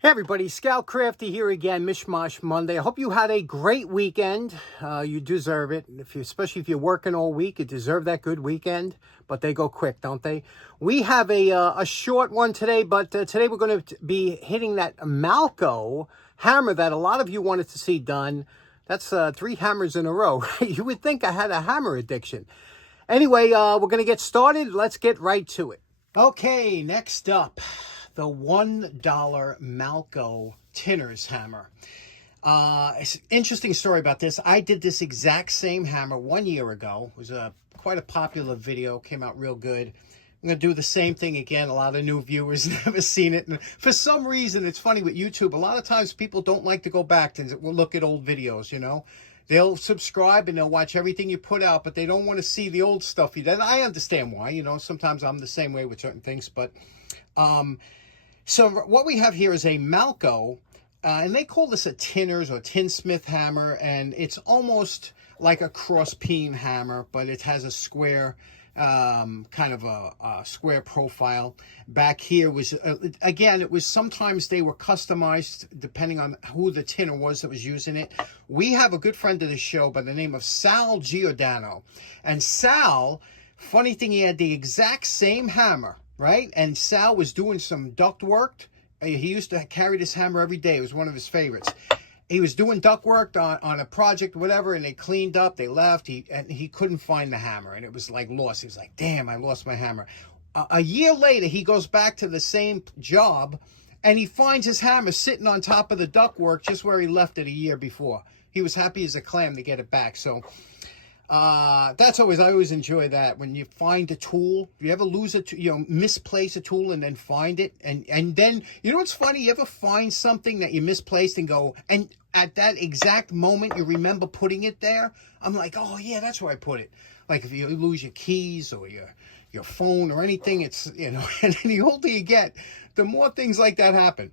Hey everybody, Scout Crafty here again, Mishmash Monday. I hope you had a great weekend. You deserve it. Especially if you're working all week, you deserve that good weekend. But they go quick, don't they? We have a short one today, but today we're going to be hitting that Malco hammer that a lot of you wanted to see done. That's 3 hammers in a row. You would think I had a hammer addiction. Anyway, we're going to get started. Let's get right to it. Okay, next up, the $1 Malco Tinner's hammer. It's an interesting story about this. I did this exact same hammer 1 year ago. It was quite a popular video, came out real good. I'm going to do the same thing again. A lot of new viewers never seen it. And for some reason, it's funny with YouTube. A lot of times people don't like to go back to look at old videos, you know. They'll subscribe and they'll watch everything you put out, but they don't want to see the old stuff you did. I understand why, you know. Sometimes I'm the same way with certain things, but so what we have here is a Malco, and they call this a Tinners or Tinsmith hammer, and it's almost like a cross peen hammer, but it has a square, kind of a square profile. Back here was, again, it was sometimes they were customized depending on who the tinner was that was using it. We have a good friend of the show by the name of Sal Giordano. And Sal, funny thing, he had the exact same hammer, right? And Sal was doing some duct work. He used to carry this hammer every day. It was one of his favorites. He was doing duct work on a project, whatever, and they cleaned up, they left, and he couldn't find the hammer, and it was like lost. He was like, damn, I lost my hammer. A year later, he goes back to the same job, and he finds his hammer sitting on top of the duct work just where he left it a year before. He was happy as a clam to get it back. So that's always, I always enjoy that when you find a tool. You ever lose a misplace a tool and then find it, and then, you know what's funny, you ever find something that you misplaced and go, and at that exact moment you remember putting it there? I'm like, oh yeah, that's where I put it. Like if you lose your keys or your phone or anything, it's, you know, and then the older you get, the more things like that happen.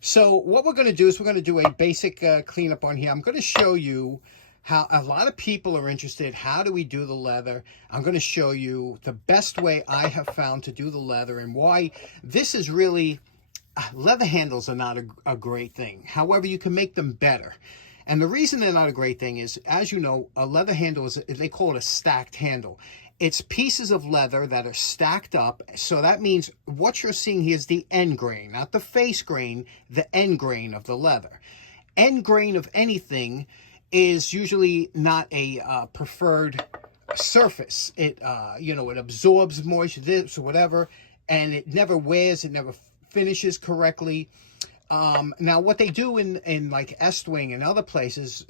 So what we're going to do is we're going to do a basic cleanup on here. I'm going to show you how a lot of people are interested. How do we do the leather? I'm going to show you the best way I have found to do the leather and why this is really, leather handles are not a great thing. However, you can make them better. And the reason they're not a great thing is, as you know, a leather handle is, they call it a stacked handle. It's pieces of leather that are stacked up. So that means what you're seeing here is the end grain, not the face grain, the end grain of the leather. End grain of anything is usually not a preferred surface. It, you know, it absorbs moisture, this or whatever, and it never wears, it never finishes correctly. Now, what they do in like Estwing and other places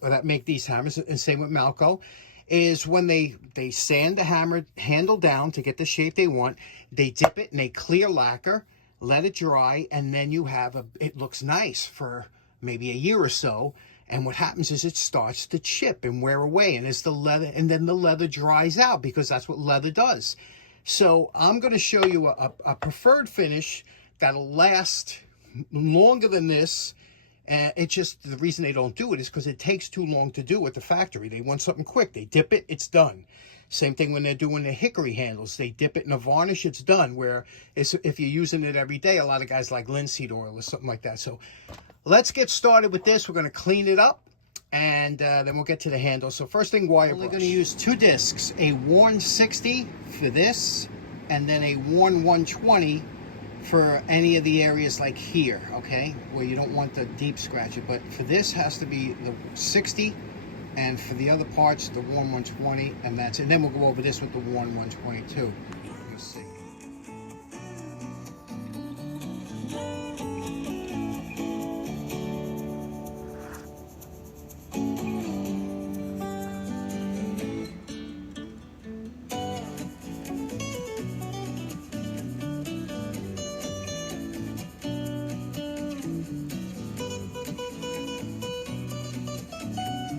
that make these hammers, and same with Malco, is when they sand the hammer handle down to get the shape they want, they dip it in a clear lacquer, let it dry, and then you have it looks nice for maybe a year or so. And what happens is it starts to chip and wear away, and as the leather, and then the leather dries out, because that's what leather does. So I'm going to show you a preferred finish that'll last longer than this. It's just the reason they don't do it is because it takes too long to do at the factory. They want something quick. They dip it, it's done. Same thing when they're doing the hickory handles. They dip it in a varnish, it's done. Where if you're using it every day, a lot of guys like linseed oil or something like that. So let's get started with this. We're going to clean it up, and then we'll get to the handle. So first thing, wire brush. We're going to use 2 discs, a worn 60 for this, and then a worn 120 for any of the areas like here, okay, where you don't want the deep scratches. But for this has to be the 60, and for the other parts, the worn 120, and that's it. And then we'll go over this with the worn 122. You'll see.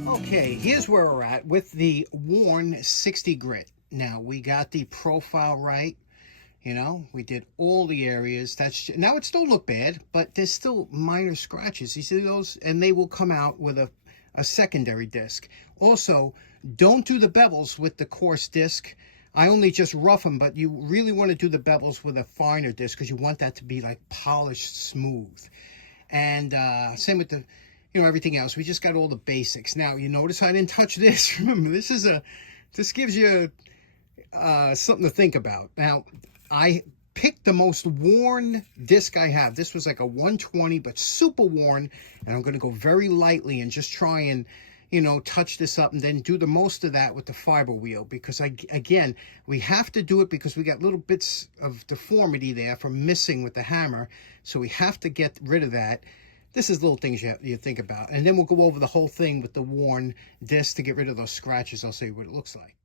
Okay, here's where we're at with the worn 60 grit. Now, we got the profile right. You know, we did all the areas. Now, it still look bad, but there's still minor scratches. You see those? And they will come out with a secondary disc. Also, don't do the bevels with the coarse disc. I only just rough them, but you really want to do the bevels with a finer disc because you want that to be like polished smooth. And same with the, everything else. We just got all the basics. Now, you notice I didn't touch this. Remember, this gives you something to think about. Now, I picked the most worn disc I have. This was like a 120, but super worn. And I'm going to go very lightly and just try and, touch this up and then do the most of that with the fiber wheel. Because, again, we have to do it because we got little bits of deformity there from missing with the hammer. So we have to get rid of that. This is little things you think about. And then we'll go over the whole thing with the worn disc to get rid of those scratches. I'll show you what it looks like.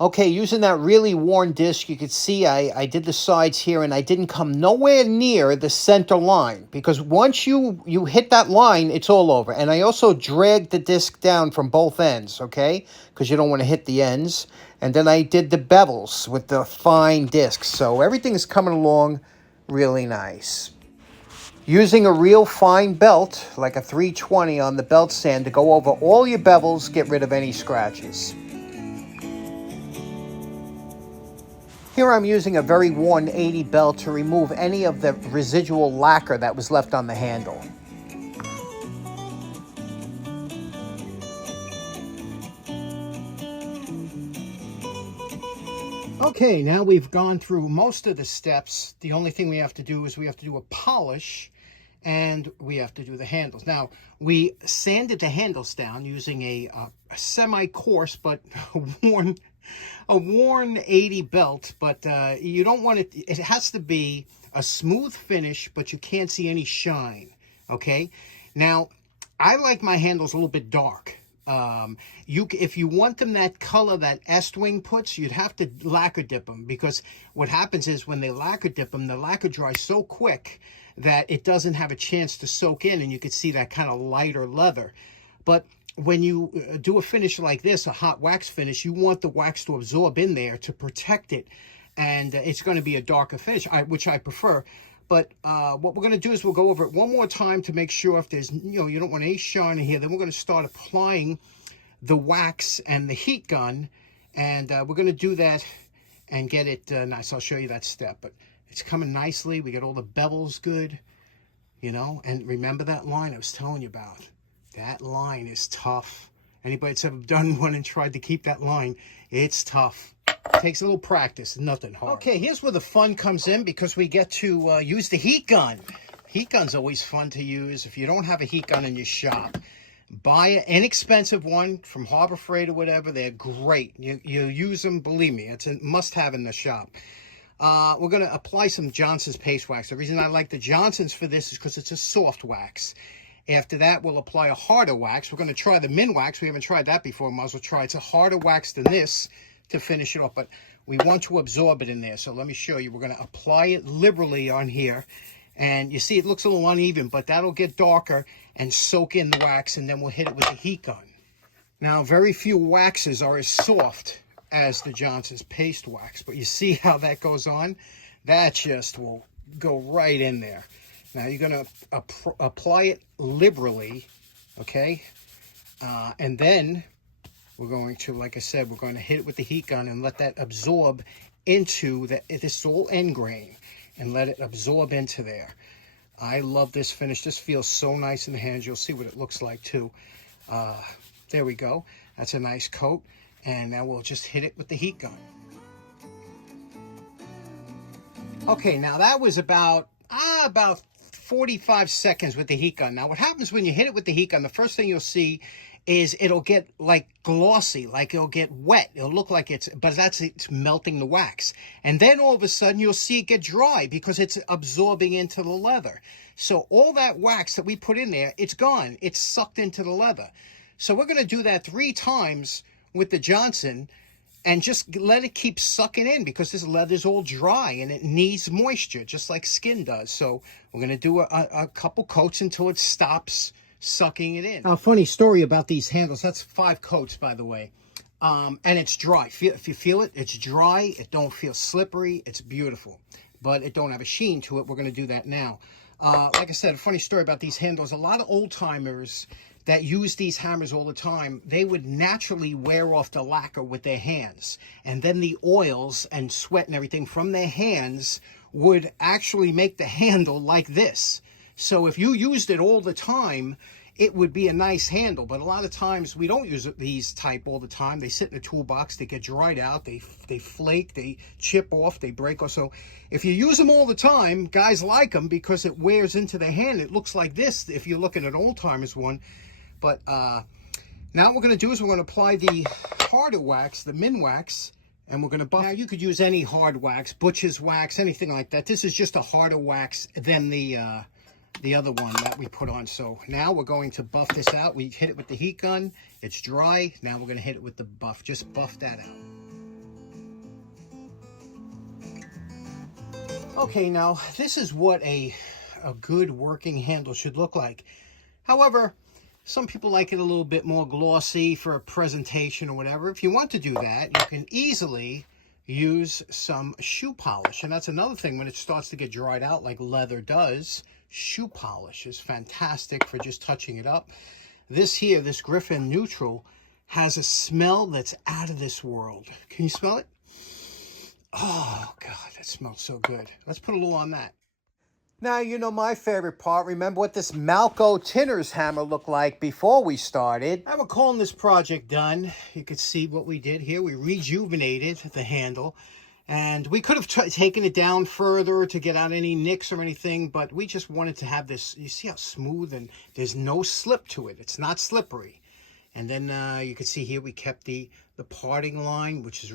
Okay, using that really worn disc, you could see I did the sides here, and I didn't come nowhere near the center line, because once you hit that line, it's all over. And I also dragged the disc down from both ends, okay, because you don't want to hit the ends. And then I did the bevels with the fine discs, so everything is coming along really nice. Using a real fine belt, like a 320 on the belt stand, to go over all your bevels, get rid of any scratches. Here I'm using a very worn 80 belt to remove any of the residual lacquer that was left on the handle. Okay, now we've gone through most of the steps. The only thing we have to do is we have to do a polish, and we have to do the handles. Now, we sanded the handles down using a semi-coarse but a worn 80 belt, but you don't want it, it has to be a smooth finish, but you can't see any shine, okay? Now, I like my handles a little bit dark. If you want them that color that Estwing puts, you'd have to lacquer dip them, because what happens is when they lacquer dip them, the lacquer dries so quick that it doesn't have a chance to soak in, and you can see that kind of lighter leather. But when you do a finish like this, a hot wax finish, you want the wax to absorb in there to protect it, and it's going to be a darker finish, which I prefer. But what we're going to do is we'll go over it one more time to make sure if there's, you don't want any shine in here. Then we're going to start applying the wax and the heat gun, and we're going to do that and get it nice. I'll show you that step, but it's coming nicely. We got all the bevels good, and remember that line I was telling you about. That line is tough. Anybody that's ever done one and tried to keep that line, it's tough. It takes a little practice, nothing hard. Okay, here's where the fun comes in, because we get to use the heat gun. Heat gun's always fun to use. If you don't have a heat gun in your shop, buy an inexpensive one from Harbor Freight or whatever. They're great. You use them, believe me. It's a must-have in the shop. We're going to apply some Johnson's paste wax. The reason I like the Johnson's for this is because it's a soft wax. After that, we'll apply a harder wax. We're going to try the Min wax. We haven't tried that before. Might as well try. It's a harder wax than this to finish it off, but we want to absorb it in there. So let me show you. We're going to apply it liberally on here. And you see it looks a little uneven, but that'll get darker and soak in the wax, and then we'll hit it with the heat gun. Now, very few waxes are as soft as the Johnson's paste wax, but you see how that goes on? That just will go right in there. Now, you're going to apply it liberally, okay? And then we're going to, like I said, we're going to hit it with the heat gun and let that absorb into this all end grain, and let it absorb into there. I love this finish. This feels so nice in the hands. You'll see what it looks like too. There we go. That's a nice coat. And now we'll just hit it with the heat gun. Okay, now that was about 45 seconds with the heat gun. Now what happens when you hit it with the heat gun, the first thing you'll see is it'll get like glossy, like it'll get wet. It'll look like it's melting the wax. And then all of a sudden you'll see it get dry because it's absorbing into the leather. So all that wax that we put in there, it's gone. It's sucked into the leather. So we're going to do that 3 times with the Johnson and just let it keep sucking in, because this leather's all dry and it needs moisture just like skin does. So we're going to do a couple coats until it stops sucking it in. A funny story about these handles. That's 5 coats, by the way. And it's dry. If you feel it, it's dry. It don't feel slippery. It's beautiful. But it don't have a sheen to it. We're going to do that now. Like I said, a funny story about these handles. A lot of old-timers that use these hammers all the time, they would naturally wear off the lacquer with their hands. And then the oils and sweat and everything from their hands would actually make the handle like this. So if you used it all the time, it would be a nice handle. But a lot of times we don't use these type all the time. They sit in a toolbox, they get dried out, they flake, they chip off, they break off. So if you use them all the time, guys like them because it wears into the hand. It looks like this if you're looking at an old-timers one. But now what we're going to do is we're going to apply the harder wax, the min wax, and we're going to buff. Now you could use any hard wax, butcher's wax, anything like that. This is just a harder wax than the other one that we put on. So now we're going to buff this out. We hit it with the heat gun. It's dry. Now we're going to hit it with the buff. Just buff that out. Okay, now this is what a good working handle should look like. However, some people like it a little bit more glossy for a presentation or whatever. If you want to do that, you can easily use some shoe polish. And that's another thing when it starts to get dried out like leather does. Shoe polish is fantastic for just touching it up. This here, this Griffin Neutral, has a smell that's out of this world. Can you smell it? Oh, God, that smells so good. Let's put a little on that. Now, you know my favorite part. Remember what this Malco tinner's hammer looked like before we started. Now we're calling this project done. You can see what we did here. We rejuvenated the handle. And we could have taken it down further to get out any nicks or anything, but we just wanted to have this. You see how smooth, and there's no slip to it. It's not slippery. And then you can see here we kept the parting line, which is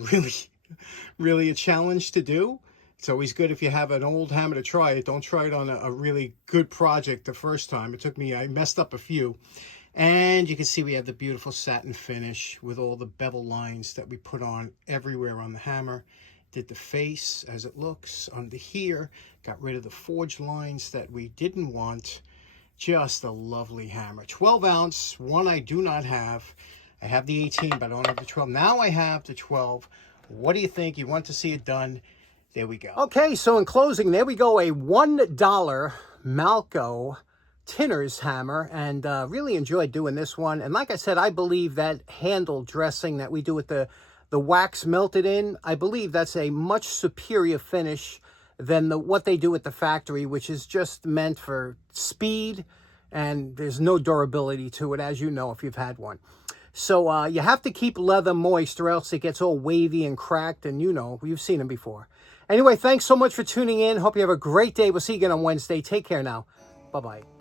really a challenge to do. It's always good if you have an old hammer to try it. Don't try it on a really good project the first time. It took me, I messed up a few. And you can see we have the beautiful satin finish with all the bevel lines that we put on everywhere on the hammer. Did the face as it looks under here. Got rid of the forged lines that we didn't want. Just a lovely hammer. 12 ounce, one I do not have. I have the 18, but I don't have the 12. Now I have the 12. What do you think? You want to see it done? There we go. Okay, so in closing, there we go, a $1 Malco tinner's hammer, and really enjoyed doing this one. And like I said, I believe that handle dressing that we do with the wax melted in, I believe that's a much superior finish than what they do at the factory, which is just meant for speed, and there's no durability to it, as you know, if you've had one. So you have to keep leather moist or else it gets all wavy and cracked, and you know, you've seen them before. Anyway, thanks so much for tuning in. Hope you have a great day. We'll see you again on Wednesday. Take care now. Bye-bye.